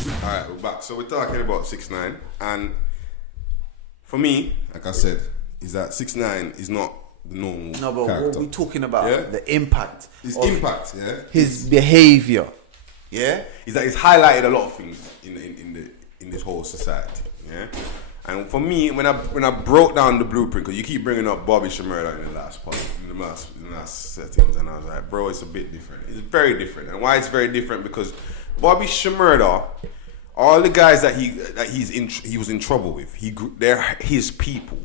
Alright, we're back. So we're talking about 6ix9ine, and for me, like I said, is that 6ix9ine is not the normal No, but character. what we're talking about, Yeah? the impact. His of impact, yeah? his behaviour. Yeah? Is that he's highlighted a lot of things in this whole society, yeah? And for me, when I broke down the blueprint, because you keep bringing up Bobby Shmurda in the last part, in the last settings, and I was like, bro, it's a bit different. It's very different. And why it's very different? Because Bobby Shmurda, all the guys that he was in trouble with, they're his people.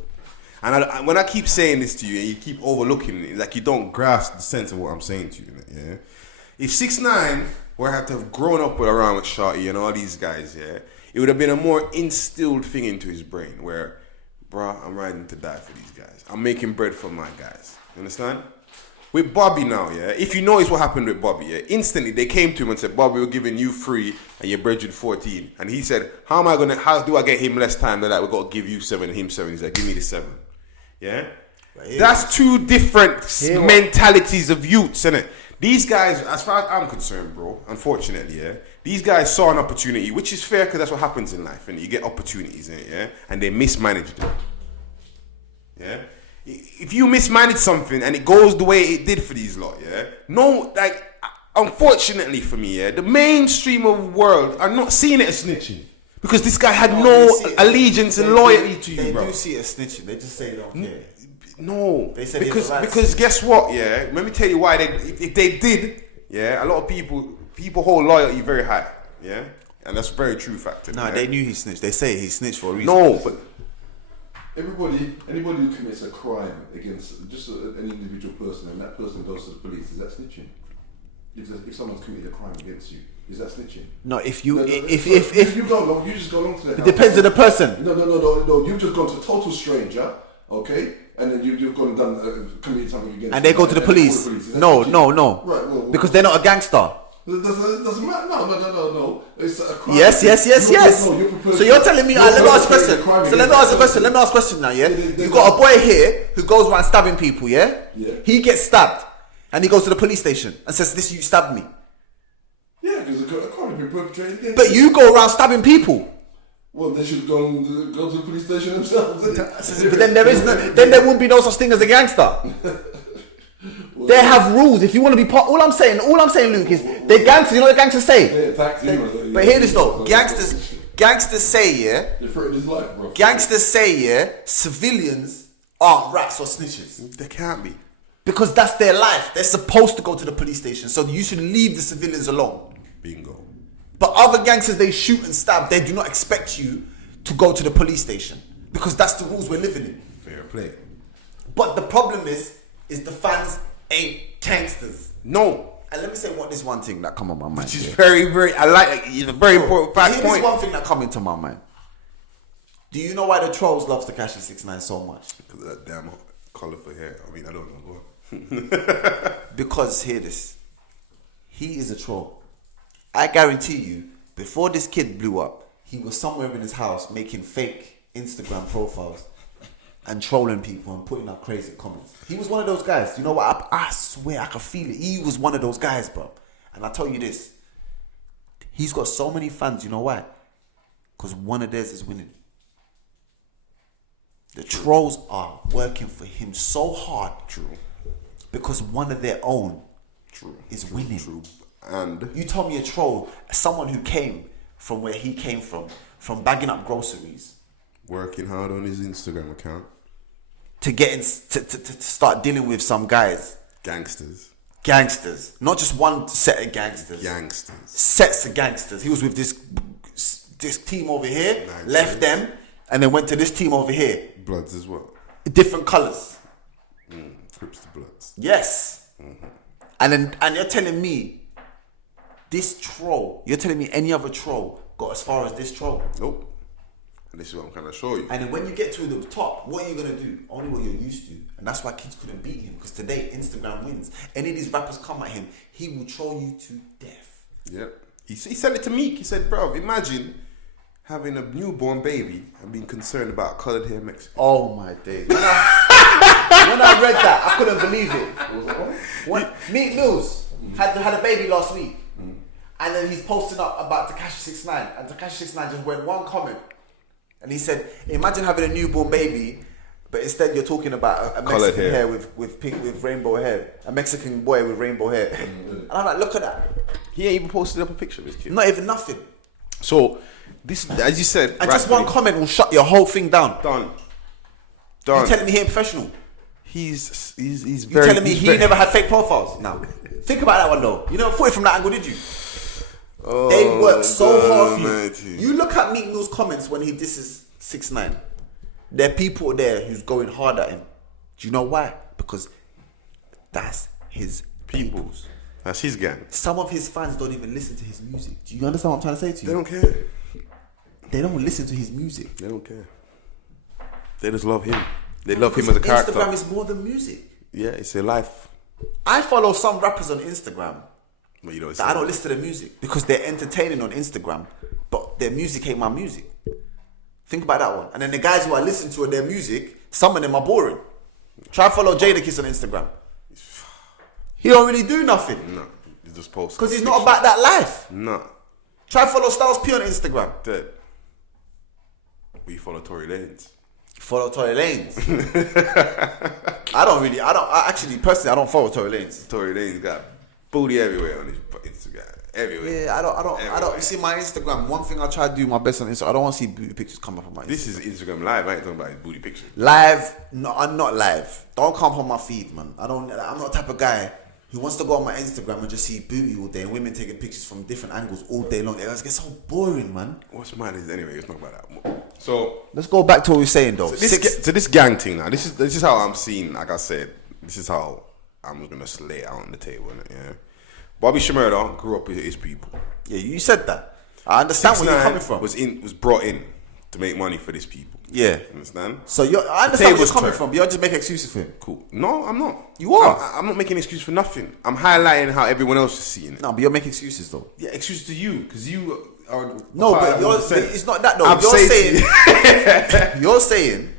And when I keep saying this to you and you keep overlooking it, like you don't grasp the sense of what I'm saying to you, yeah? If 6ix9ine were to have grown up around with Shorty and all these guys, yeah, it would have been a more instilled thing into his brain where, bruh, I'm riding to die for these guys. I'm making bread for my guys. You understand? With Bobby now, yeah, if you notice what happened with Bobby, yeah, instantly they came to him and said, Bobby, we're giving you 3 and your brethren 14. And he said, how do I get him less time? They're like, we've got to give you 7 and him 7. He's like, give me the 7. Yeah? That's two different mentalities of youths, innit? These guys, as far as I'm concerned, bro, unfortunately, yeah, these guys saw an opportunity, which is fair because that's what happens in life, and you get opportunities in it, yeah, and they mismanaged it. Yeah, if you mismanage something and it goes the way it did for these lot, yeah, no, like, unfortunately for me, yeah, the mainstream of the world are not seeing it as snitching because this guy had no allegiance and loyalty to you, bro. They do see it as snitching. They just say they don't care. No, they said because guess what? Yeah, let me tell you why. If they did, yeah, a lot of people hold loyalty very high. Yeah, and that's a very true fact. No, they knew he snitched. They say he snitched for a reason. No, but anybody who commits a crime against just an individual person and that person goes to the police, is that snitching? If someone's committed a crime against you, is that snitching? No, if you go along, you just go along to that. It depends on the person. No. You've just gone to a total stranger, okay? And then you've gone and done committed something against. And they go to the police. No. Right, well, because they're not a gangster. Doesn't matter. No. It's a crime. Yes. So you're telling me? Let me ask a question. So let me ask a question now. Yeah. You got a boy here who goes around stabbing people. Yeah. He gets stabbed, and he goes to the police station and says, "This, you stabbed me." Yeah, because a crime has been perpetrated against. But you go around stabbing people. Well, they should go to the police station themselves. But then there wouldn't be no such thing as a gangster. Well, they have rules. If you want to be part, all I'm saying, Luke, is the gangsters. You know what the gangsters say? But hear this though, gangsters say, yeah. They threaten his life, bro. Gangsters say, yeah, civilians aren't rats or snitches. They can't be. Because that's their life. They're supposed to go to the police station, so you should leave the civilians alone. Bingo. But other gangsters, they shoot and stab. They do not expect you to go to the police station because that's the rules we're living in. Fair play. But the problem is the fans ain't gangsters. No. And let me say this one thing that come on my mind. Which is very, very, I like, it's a very important fact point. Here's one thing that come into my mind. Do you know why the trolls love Tekashi 6ix9ine so much? Because of that damn colourful hair. I mean, I don't know. Because, hear this. He is a troll. I guarantee you, before this kid blew up, he was somewhere in his house making fake Instagram profiles and trolling people and putting up crazy comments. He was one of those guys. You know what? I swear, I can feel it. He was one of those guys, bro. And I tell you this. He's got so many fans. You know why? Because one of theirs is winning. The trolls are working for him so hard. True. Because one of their own is winning. True. And you told me a troll, someone who came from where he came from bagging up groceries, working hard on his Instagram account to get in, to start dealing with some guys, gangsters, not just one set of gangsters, sets of gangsters. He was with this team over here, left them, and then went to this team over here. Bloods as well, different colors. Crips to Bloods. Yes, and you're telling me. This troll, you're telling me any other troll got as far as this troll? Nope. And this is what I'm trying to show you. And then when you get to the top, what are you going to do? Only what you're used to. And that's why kids couldn't beat him. Because today, Instagram wins. Any of these rappers come at him, he will troll you to death. Yep. He said it to Meek. He said, bro, imagine having a newborn baby and being concerned about coloured hair mixing. Oh my days. When I read that, I couldn't believe it. Meek Mills had a baby last week. And then he's posting up about Tekashi 69, and Tekashi 69 just went one comment, and he said, "Imagine having a newborn baby, but instead you're talking about a Mexican hair with rainbow hair, a Mexican boy with rainbow hair." And I'm like, look at that. He ain't even posted up a picture of his kid. Not even nothing. So this, as you said, And just one comment will shut your whole thing down. Done. You telling me he ain't professional? He's You very. telling me he never had fake profiles? No. Think about that one though. You never thought it from that angle, did you? Oh, They work so hard for you. matey. You look at Meek Mill's comments when he disses 6ix9ine. There are people there who's going hard at him. Do you know why? Because that's his peoples. That's his gang. Some of his fans don't even listen to his music. Do you understand what I'm trying to say to you? They don't care. They don't listen to his music. They don't care. They just love him. They love him as a character. Instagram is more than music. Yeah, it's their life. I follow some rappers on Instagram But you don't. that I don't listen to their music because they're entertaining on Instagram, but their music ain't my music. Think about that one. And then the guys who I listen to their music, some of them are boring. Try follow Jadakiss on Instagram. He don't really do nothing No, you just post. because he's not about that life. No, Try follow Styles P on Instagram. dead. We follow Tory Lanez. Follow Tory Lanez. I actually personally I don't follow Tory Lanez. Tory Lanez got booty everywhere on his Instagram. Everywhere. Yeah, I don't. You see my Instagram. One thing I try to do my best on Instagram. I don't want to see booty pictures come up on my Instagram. This is Instagram live. I ain't talking about his booty picture. Live. No, I'm not live. Don't come on my feed, man. I'm not the type of guy who wants to go on my Instagram and just see booty all day and women taking pictures from different angles all day long. It gets so boring, man. What's mad is anyway. It's not about that. So Let's go back to what we were saying, though. this gang thing now. This is how I'm seeing. Like I said, this is how I'm gonna lay it out on the table. Yeah. Bobby Shmurda grew up with his people. Yeah, you said that. I understand where you're coming from. Was brought in to make money for these people. Yeah. You understand? So I understand where you're coming turned. from, but you're just making excuses for him. Cool. No, I'm not. You are. I'm not making excuses for nothing. I'm highlighting how everyone else is seeing it. No, but you're making excuses, though. Yeah, excuses to you because you are. No, but it's not that, though. You're saying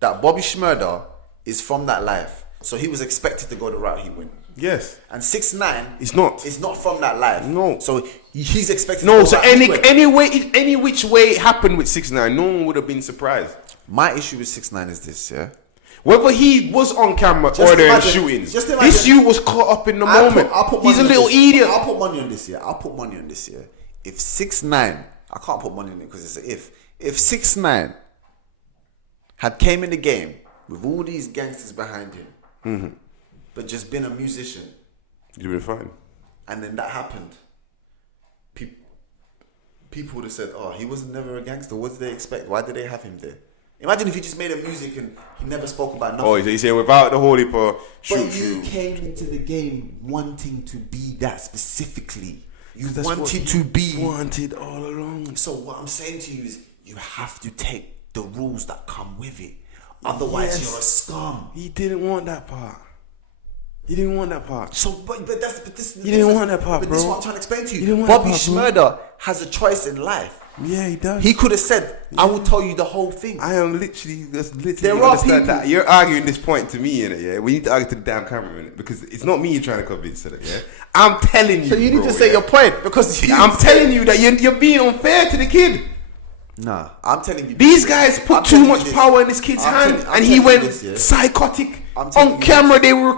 that Bobby Shmurda is from that life, so he was expected to go the route he went. Yes. And 6ix9ine It's not. It's not from that life. No. So he's expected. No. To go So the route he went. any which way it happened with 6ix9ine, no one would have been surprised. My issue with 6ix9ine is this, yeah. Whether he was on camera Just or there imagine- shootings, just imagine- this you was caught up in the moment. He's a little idiot. I'll put money on this, yeah. I'll put money on this, yeah. If 6ix9ine, I can't put money on it because it's an if. If 6ix9ine had came in the game with all these gangsters behind him, but just been a musician, You'd been fine. and then that happened, people would have said, "Oh, he was never a gangster. What did they expect? Why did they have him there?" Imagine if he just made a music and he never spoke about nothing. Oh, he's saying without the holy for But you came into the game wanting to be that specifically. You wanted to be. wanted all along. So what I'm saying to you is, you have to take the rules that come with it. Otherwise, you're a scum. He didn't want that part. He didn't want that part. So, but this. You didn't want that part, But bro. this is what I'm trying to explain to You you. didn't want Bobby that part, bro. Shmurda has a choice in life. Yeah, he does. He could have said, "I will tell you the whole thing." I am literally There are understand people- that. You're arguing this point to me, innit? Yeah, we need to argue to the damn camera, innit? Because it's not me you're trying to convince of it. Yeah, I'm telling you. So you need bro, to say yeah? your point because I'm telling you that you're being unfair to the kid. Nah, I'm telling you. These guys put I'm too telling you much this. power in this kid's I'm hand, telling- I'm and he telling went you this, yeah. psychotic I'm telling on you camera. They were.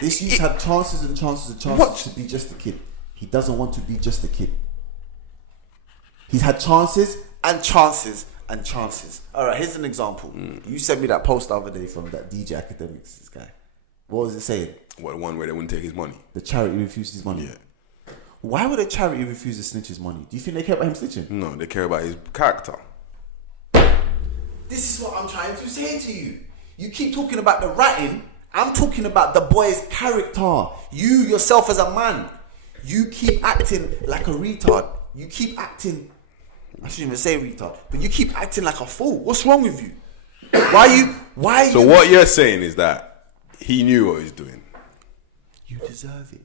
This youth had chances and chances and chances What? to be just a kid. He doesn't want to be just a kid. He's had chances and chances and chances. All right, here's an example. You sent me that post the other day from that DJ Academics this guy. What was it saying? What, the one where they wouldn't take his money? The charity refused his money. Yeah. Why would a charity refuse to snitch his money? Do you think they care about him snitching? No, they care about his character. This is what I'm trying to say to you. You keep talking about the ratting. I'm talking about the boy's character. You yourself as a man, you keep acting like a retard. You keep acting, I shouldn't even say retard, but you keep acting like a fool. What's wrong with you? Why So what you're saying is that he knew what he was doing, You deserve it.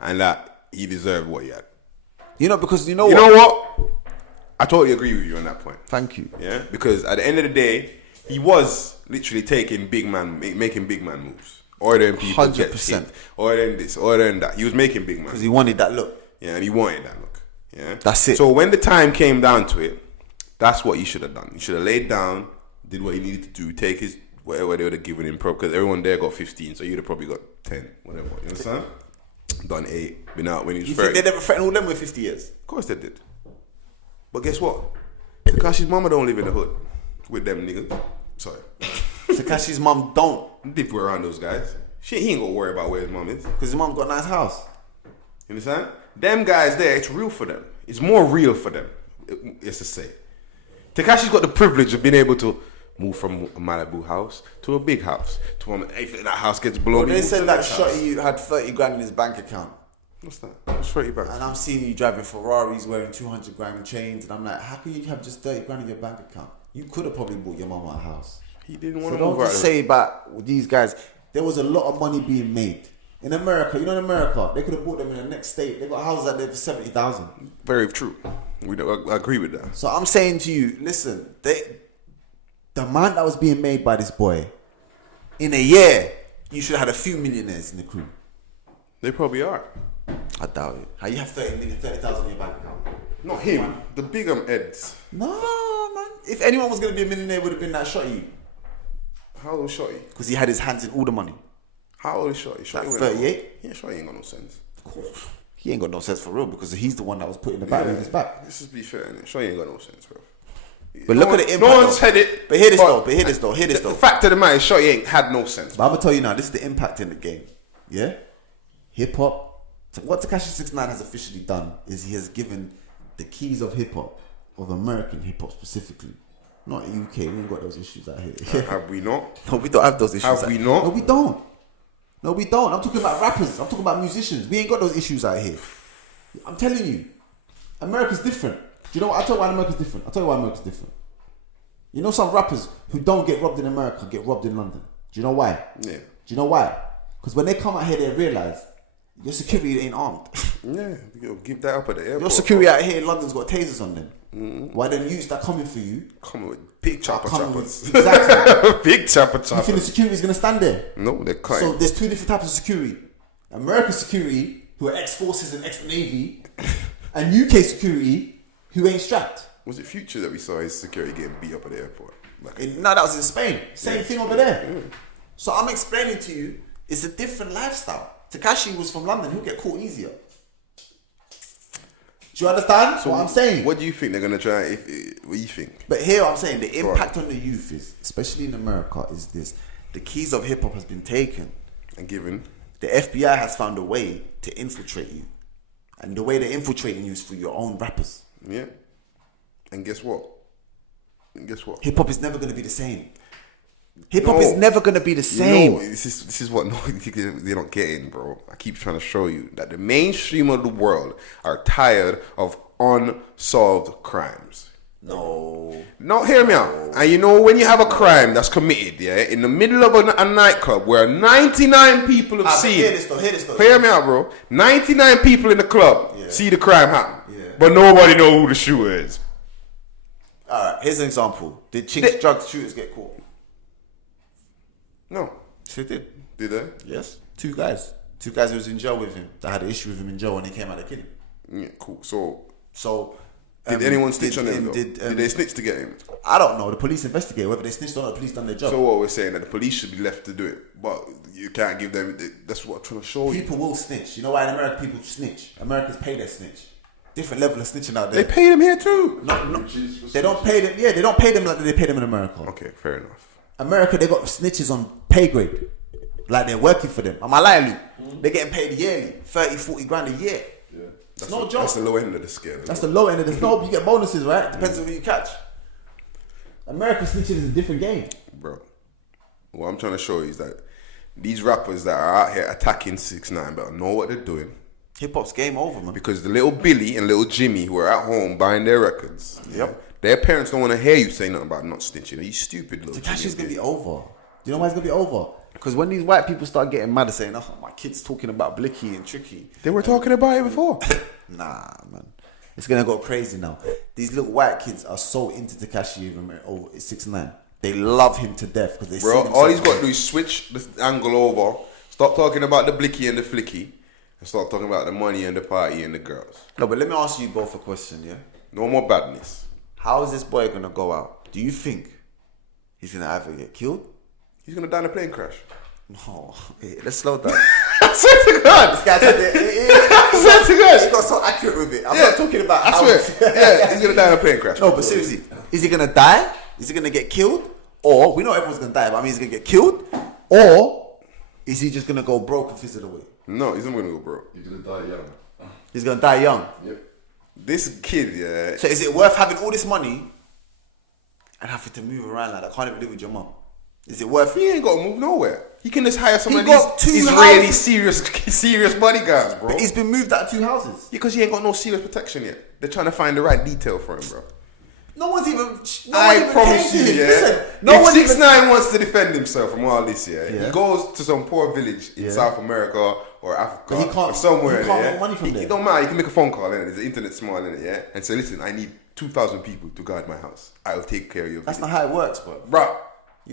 and that he deserved what he had. You know, because you know what? I totally agree with you on that point. Thank you. Yeah, because at the end of the day, he was literally making big man moves, ordering people 100%. ordering this, ordering that. He was making big man. Because he wanted that look. Yeah, and he wanted that look. Yeah, That's it. So when the time came down to it, that's what you should have done. You should have laid down, did what you needed to do, take his whatever they would have given him, because everyone there got 15, so you'd have probably got 10, whatever. You understand? Done 8, been out when he was You 30. think they never threatened all them with 50 years? Of course they did. But guess what? Tekashi's mama don't live in the hood with them niggas. Sorry. Tekashi's mum don't. If we're around those guys, he ain't gonna worry about where his mom is. Because his mum's got a nice house. You understand? Them guys there, it's real for them. It's more real for them. It's to say. Tekashi's got the privilege of being able to move from a Malibu house to a big house. If that house gets blown, Well, they said that Shotty had 30 grand in his bank account. What's that? What's 30 back? And I'm seeing you driving Ferraris, wearing 200 grand chains, and I'm like, how can you have just 30 grand in your bank account? You could have probably bought your mama a house. He didn't want So to don't move just out. say about these guys. There was a lot of money being made. In America, in America, they could have bought them in the next state. They got houses out there for 70,000. Very true. I agree with that. So I'm saying to you, listen, the amount that was being made by this boy, in a year, you should have had a few millionaires in the crew. They probably are. I doubt it. How you have 30,000 in your bank account? Not him. The big Eds. No, man. If anyone was going to be a millionaire, it would have been that Shotty. How old is Shotty? Because he had his hands in all the money. How old is Shotty? Shotty Like went 38? Yeah, Shotty ain't got no sense. He ain't got no sense for real because he's the one that was putting the battery in his back. Let's just be fair, innit? Shotty ain't got no sense, bro. But look at the impact. No one though. said it. But hear this though. The fact of the matter is, Shotty ain't had no sense. But I'm gonna tell you now, this is the impact in the game. Yeah? Hip hop. What Tekashi 69 has officially done is he has given the keys of hip hop, of American hip hop specifically. Not UK, we ain't got those issues out here. Have we not? No, we don't have those issues. Have we not? No, we don't. No, we don't. I'm talking about rappers. I'm talking about musicians. We ain't got those issues out here. I'm telling you, America's different. Do you know what? I'll tell you why America's different. You know some rappers who don't get robbed in America get robbed in London. Do you know why? Yeah. Do you know why? Because when they come out here, they realise your security ain't armed. Yeah, you give that up at the airport. Your security out here in London's got tasers on them. Why them youths that coming for you? Coming with big chopper coming choppers. with- exactly. Big chopper You think the choppers. security's gonna stand there? No, they're cutting. So there's two different types of security. American security, who are ex-forces and ex-navy, and UK security, who ain't strapped. Was it Future that we saw his security getting beat up at the airport? No, that was in Spain. Same thing over there. So I'm explaining to you, it's a different lifestyle. Tekashi was from London, he'll get caught easier. Do you understand what I'm saying? What do you think they're gonna try? What do you think? But here I'm saying the impact on the youth is, especially in America, is this. The keys of hip hop has been taken. And given, The FBI has found a way to infiltrate you. And the way they're infiltrating you is through your own rappers. yeah. And guess what? Hip hop is never going to be the same. Hip hop is never going to be the same. No, this is what they're not getting, bro. I keep trying to show you that the mainstream of the world are tired of unsolved crimes. No. No, hear me out. And you know when you have a crime that's committed, yeah, in the middle of a nightclub where 99 people have seen. Hear this though. Hear me out, bro. 99 people in the club see the crime happen, but nobody know who the shooter is. Alright, here's an example. Did Chinks drug shooters get caught? No. They did. Did they? Yes. Two guys who was in jail with him, that had an issue with him in jail when he came out to kill him. Yeah, cool. So, Did anyone snitch on him, though? Did they snitch to get him? I don't know. The police investigate. Whether they snitched or not, the police done their job. So what we're saying, that the police should be left to do it, but you can't give them. That's what I'm trying to show you. People will snitch. You know why in America people snitch? Americans pay their snitch. Different level of snitching out there. They pay them here too. No, they don't pay them. Yeah, they don't pay them like they pay them in America. Okay, fair enough. America, they got snitches on pay grade. Like they're working for them. Am I lying, Luke? They're getting paid yearly. 30, 40 grand a year. Yeah. It's no joke. That's the low end of the scale. That's the low end of the snow. You get bonuses, right? Depends on who you catch. American snitching is a different game. Bro, what I'm trying to show you is that these rappers that are out here attacking 6ix9ine better know what they're doing. Hip hop's game over, man. Because the little Billy and little Jimmy who are at home buying their records, their parents don't want to hear you say nothing about not snitching. Are you stupid, little Tekashi's Jimmy? gonna be over. Do you know why it's gonna be over? Because when these white people start getting mad and saying, "Oh, my kid's talking about Blicky and Tricky," They were talking about it before. nah, man, it's gonna go crazy now. These little white kids are so into Tekashi over 6ix9ine. They love him to death because they. Bro, see all he's got to do is switch the angle over, stop talking about the Blicky and the Flicky, and start talking about the money and the party and the girls. No, but let me ask you both a question, yeah? No more badness. How is this boy gonna go out? Do you think he's gonna either get killed? He's gonna die in a plane crash. No, hey, let's slow down. I swear to God. This guy said I swear to God. he got so accurate with it. I'm not talking about I how. swear. Yeah, he's gonna die in a plane crash. No, but seriously, is he gonna die? Is he gonna get killed? Or we know everyone's gonna die, but I mean, is he gonna get killed? Or is he just gonna go broke and fizzle away? No, he's not gonna go broke. He's gonna die young. He's gonna die young. Yep. This kid, yeah. So is it worth having all this money and having to move around like that? Can't even live with your mum. Is it worth He ain't gotta move nowhere. He can just hire some He of got these 2 Israeli houses. serious bodyguards, bro. But he's been moved out of 2 houses. Because he ain't got no serious protection yet. They're trying to find the right detail for him, bro. No one's even. I promise you, yeah. Listen, if 6ix9ine wants to defend himself from all this, yeah, Yeah. he goes to some poor village in Yeah. South America or Africa But he can't- or somewhere. he can't yeah? make money from there. It don't matter. You can make a phone call, innit? There's the internet small, innit? Yeah, and say, listen, I need 2,000 people to guard my house. I'll take care of your That's village. not how it works, bro. Bro,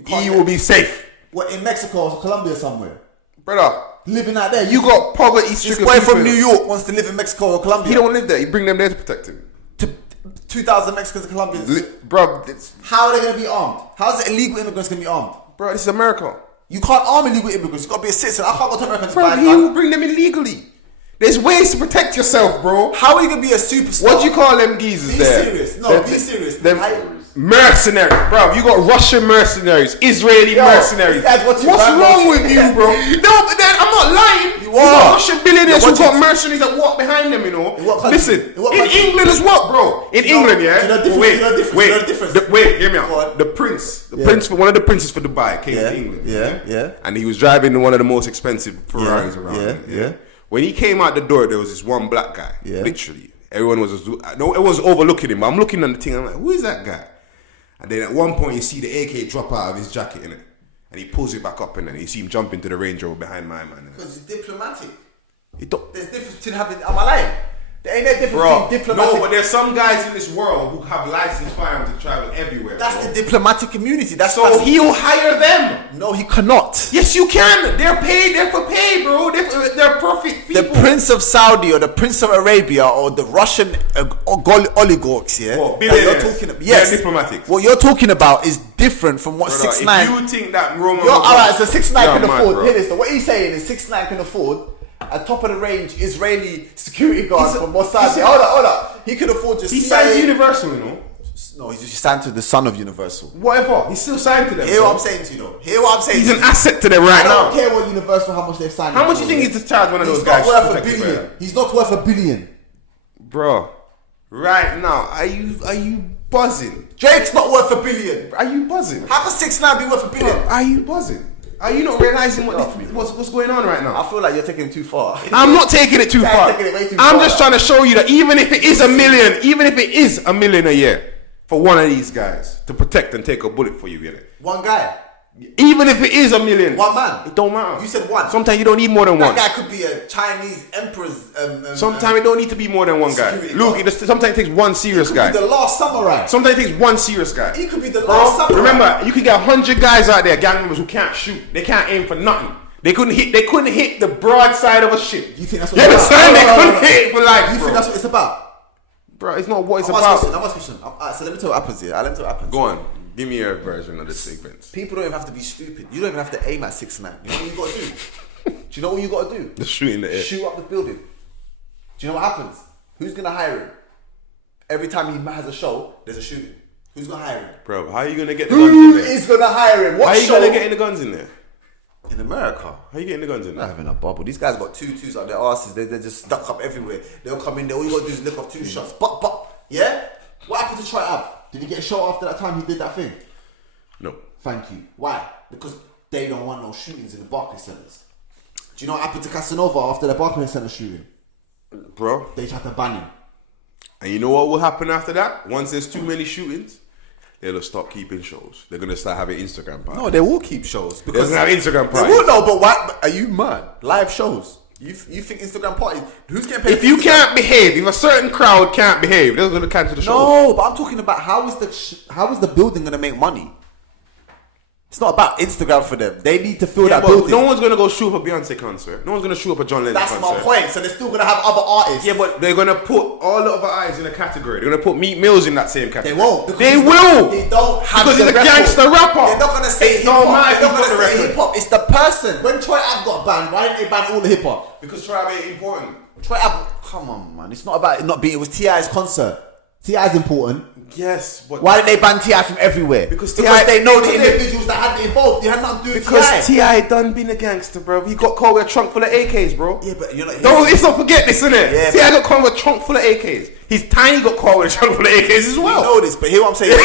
can't he get- will be safe, What, in Mexico or Colombia somewhere? brother. Living out there. You got poverty This stricken boy people. from New York wants to live in Mexico or Colombia. He don't live there. He bring them there to protect him. To 2,000 Mexicans and Colombians. Bro, How are they going to be armed? How's it illegal immigrants going to be armed? bro, this is America. You can't arm illegal immigrants. You got to be a citizen. I can't go to America to Bro, buy a he gun. will bring them illegally. There's ways to protect yourself, bro. How are you going to be a superstar? What do you call them geezers Be there? serious. No, Them- be serious. Them I- mercenaries. Bro, you got Russian mercenaries, Israeli mercenaries. this guy's watching What's Rambo. wrong with you, bro? No, but then I'm not lying. You got are. Russian billionaires You're who got watching- mercenaries that walk behind them, you know. In what country? Listen, In what in country? England as well, bro. In England, yeah. Do you know the difference? Wait, Do you know the difference? wait, Do you know the difference? wait. Hear me Go out. on. The prince, Yeah. one of the princes for Dubai came Yeah, to England. yeah. And he was driving one of the most expensive Ferraris around. yeah. When he came out the door, there was this one black guy. Yeah. Literally, everyone was overlooking him. But I'm looking at the thing. I'm like, who is that guy? And then at one point, you see the AK drop out of his jacket, innit? And he pulls it back up, and then you see him jump into the Range Rover behind my man. Because it's diplomatic. He don't, There's difference between having. Am I lying? There ain't no difference bro, between diplomatic. no, but there's some guys in this world who have licensed firearms to travel everywhere. That's bro. the diplomatic community. That's So he'll hire them. No, he cannot. Yes, you can. They're paid. They're for pay, bro. They're profit people. The Prince of Saudi or the Prince of Arabia or the Russian oligarchs, yeah? What, that you're billionaires? talking about, yes. They're diplomatics. What you're talking about is different from what Brother, 6ix9ine. If you think that Roman... Alright, so 6ix9ine You're can mad, afford. bro. Hear this. So what he's saying is 6ix9ine can afford a top of the range Israeli security guard He's a- from Mossad. he's a- Hold up. He can afford just He signed Universal, you know. No, he's just signed to the son of Universal. Whatever. He's still signed to them. Hear bro. what I'm saying to you though. Hear what I'm saying He's to an you. asset to them right I don't now. care what Universal, how much they've signed. How him much for, you think yeah? he's to charge one of those He's guys? not worth a protected by billion. them? He's not worth a billion. Bro, right now, are you buzzing? Drake's not worth a billion. Are you buzzing? How can 6ix9ine be worth a billion? Are you buzzing? Are you not realizing what's going on right now? I feel like you're taking him too far. I'm not taking it too You're far. taking it way too I'm far. just trying to show you that even if it is a million a year for one of these guys to protect and take a bullet for you, you know? One guy. Even if it is a million, One man. it don't matter. You said one. Sometimes you don't need more than That one. guy could be a Chinese emperor's. Sometimes it don't need to be more than one guy. Security Look, guard. sometimes it takes one serious He could guy. be the last samurai. Sometimes it takes one serious guy. He could be the last Bro, samurai. remember, you could get 100 guys out there, gang members who can't shoot. They can't aim for nothing. They couldn't hit the broadside of a ship. You think that's what You it's understand? about? They couldn't hit it for life, You bro. think that's what it's about? Bro, it's not what it's I'm about. asking. Alright, so let me tell you what happens here. Let me tell you what happens. Go on, give me your version of the sequence. People don't even have to be stupid. You don't even have to aim at 6ix9ine. You know what you got to do? Do you know what you got to do? Just shoot in the air. Shoot up the building. Do you know what happens? Who's gonna hire him? Every time he has a show, there's a shooting. Who's gonna hire him? Bro, how are you gonna get the guns in Who there? is gonna hire him? What How are you show? gonna get the guns in there? In America. How you getting the guns in Not there? having a bubble. These guys got tutus on their asses. They're just stuck up everywhere. They'll come in there. All you gotta do is lick off 2 shots. But, yeah? What happened to Troy Ave? Did he get shot after that time he did that thing? No. Thank you. Why? Because they don't want no shootings in the Barclays Centers. Do you know what happened to Casanova after the Barclays Center shooting? Bro, They tried to ban him. and you know what will happen after that? Once there's too many shootings, they'll stop keeping shows. They're gonna start having Instagram parties. No, they will keep shows. They're gonna have Instagram They parties. will know, but why? Are you mad? Live shows. You think Instagram parties? Who's getting paid? If for you Instagram? can't behave, if a certain crowd can't behave, they're gonna cancel the show. No, but I'm talking about how is the building gonna make money It's not about Instagram for them. They need to fill Yeah, that but building. no one's gonna go shoot up a Beyonce concert. No one's gonna shoot up a John Lennon That's concert. my point. So they're still gonna have other artists. Yeah, but they're gonna put all the other eyes in a category. They're gonna put Meek Mills in that same category. They won't. because They he's will. not- They don't have Because the he's a record. gangster rapper. They're not gonna say It hip don't hop. matter if They're you not put gonna the say record. hip hop. It's the person. When Troy Ave got banned, why didn't they ban all the hip hop? Because Tribe ain't important. Troy Ave, come on, man. It's not about it not being. It was T.I.'s concert. T.I.'s important. Yes, but Why didn't they ban T.I. from everywhere? Because they T.I. know the individuals that had involved. They had nothing to do with because T.I. T.I. done been a gangster, bro. He got caught with a trunk full of AKs, bro. Yeah, but you're not. Let's not forget this, innit? Yeah, T.I. got caught with a trunk full of AKs. His Tiny got caught with a trunk full of AKs as We well. know this, but hear what I'm saying.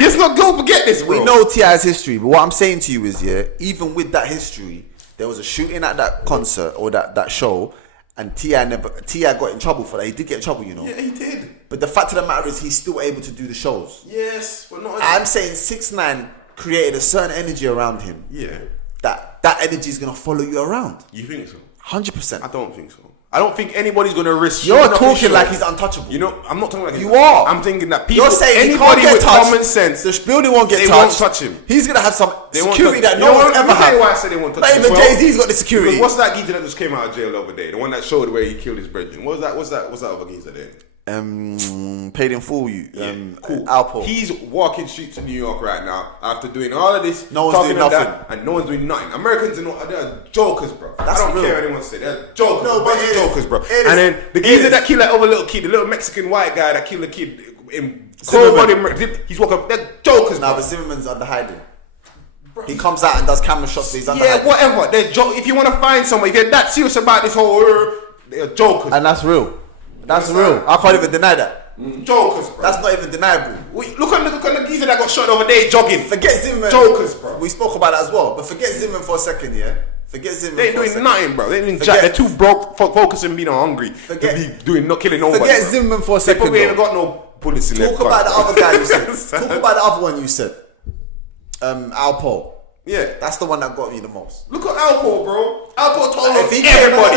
Let's not go forget this, bro. We know T.I.'s history, but what I'm saying to you is, yeah, even with that history, there was a shooting at that concert or that show, and T.I. got in trouble for that. He did get in trouble, you know. Yeah, he did. But the fact of the matter is, he's still able to do the shows. Yes, but not. I'm saying 6ix9ine created a certain energy around him. Yeah. That energy is gonna follow you around. You think so? 100%. I don't think so. I don't think anybody's gonna risk. You're showing up talking his like show. he's untouchable. You know, I'm not talking like You are. I'm thinking that people. You're saying he can't anybody get with touched. common sense. The building won't get They touched. won't touch him. He's gonna have some They won't security touch that him. no You know one's what? ever Let me tell had. you why I said they won't touch Not him. even Well, Jay-Z's got the security. Because what's that geezer that just came out of jail the other day? The one that showed where he killed his brethren. What's that other geezer then? Paid in full. Cool. Alpo. He's walking streets in New York right now after doing all of this. No one's talking doing of that, nothing. and no one's doing nothing. Americans they're jokers, bro. That's I don't real. care what anyone say. They're jokers. No, but Bunch of it is. jokers, bro. It is. And then the It geezer is. that killed that other little kid, the little Mexican white guy that killed the kid in Zimmerman. cold blooded. He's walking. They're jokers, Nah, bro. but Zimmerman's under hiding. He comes out and does camera shots, but he's under Yeah, hiding. whatever. They're if you want to find someone, if you're that serious about this whole, they're jokers. And that's real. That's Understand? real. I can't even deny that. Jokers, bro. That's not even deniable. Look at the geezer that got shot over there jogging. Forget Zimmerman. Jokers, bro. We spoke about that as well. But forget Zimmerman for a second, yeah? Forget Zimmerman They ain't for a doing second. nothing, bro. They ain't doing Forget- jack. They're too broke, focusing on being hungry. Forget- to be doing not killing nobody. Forget bro. Zimmerman for a They second, probably ain't though. got no bullets in their Talk about the gun. other guy you said. Talk about the other one you said. Alpo. Yeah. That's the one that got me the most. Look at Alpo, bro. Alpo told If us he came, everybody.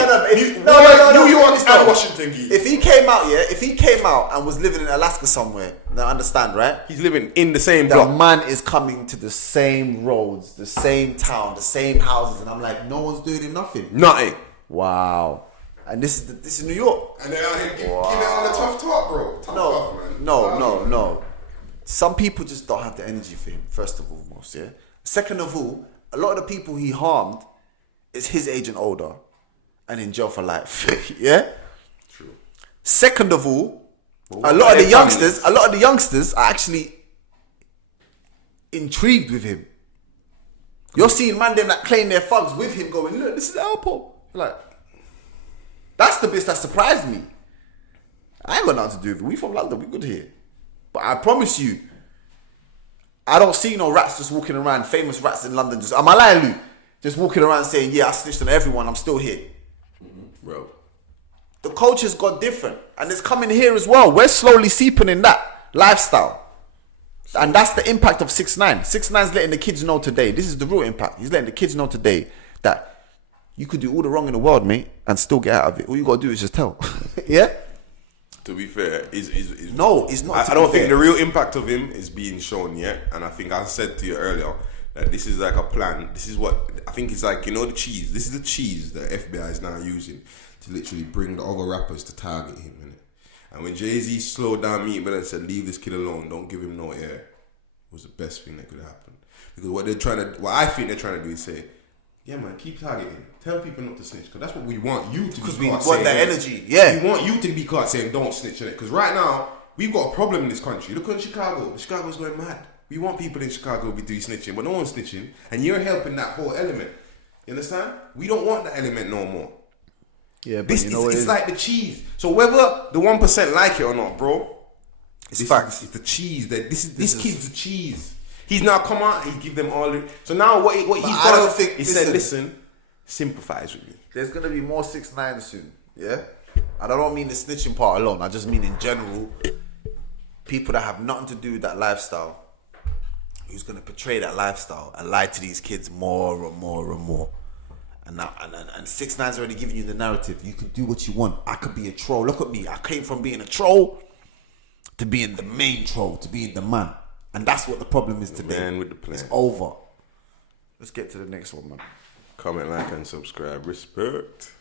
New York listen, and Washington. If he came out, yeah, if he came out and was living in Alaska somewhere, now understand, right? He's living in the same The block. man is coming to the same roads, the same town, the same houses, and I'm like, no one's doing him nothing. Nothing. Wow. And this is New York. And they're out here giving it on the tough talk, bro. Tough talk, man. No. Some people just don't have the energy for him, first of all, most, yeah? Second of all, a lot of the people he harmed is his age and older and in jail for life. Yeah? True. Second of all, Well, a lot of the their youngsters are actually intrigued with him. You're seeing man them that claim they're thugs with him going, look, this is Alpo. Like, that's the bit that surprised me. I ain't got nothing to do with it. We from London, we good here. But I promise you, I don't see no rats just walking around, famous rats in London. Just, am I lying, Lou? Just walking around saying, yeah, I snitched on everyone, I'm still here. Bro. The culture's got different. And it's coming here as well. We're slowly seeping in that lifestyle. And that's the impact of 6ix9ine. 6ix9ine's letting the kids know today. This is the real impact. He's letting the kids know today that you could do all the wrong in the world, mate, and still get out of it. All you got to do is just tell. Yeah? To be fair, No, it's not. I don't think the real impact of him is being shown yet. And I think I said to you earlier that this is like a plan. This is what I think it's like, the cheese. This is the cheese that FBI is now using to literally bring the other rappers to target him, innit? And when Jay-Z slowed down Meek Mill and said, leave this kid alone, don't give him no air, it was the best thing that could happen. Because what I think they're trying to do is say, yeah, man, keep targeting. Tell people not to snitch, because that's what we want you to be. Because we want that energy, yeah. We want you to be caught saying don't snitch on it. Because right now, we've got a problem in this country. Look at Chicago. Chicago's going mad. We want people in Chicago to be doing snitching, but no one's snitching. And you're helping that whole element. You understand? We don't want that element no more. Yeah, but This you know what it it's is? like the cheese. So whether the 1% like it or not, bro, It's facts. It's the cheese. This kid's the cheese. He's now come out. He give them all. So now what he's I don't done? think- He said, "Listen, sympathize with me." There's going to be more 6ix9ine soon, yeah? And I don't mean the snitching part alone. I just mean in general, people that have nothing to do with that lifestyle, who's going to portray that lifestyle and lie to these kids more and more and more. And now, and 6ix9ine's already giving you the narrative. You can do what you want. I could be a troll. Look at me. I came from being a troll to being the main troll, to being the man. And that's what the problem is today. Man with the plan. It's over. Let's get to the next one, man. Comment, like, and subscribe. Respect.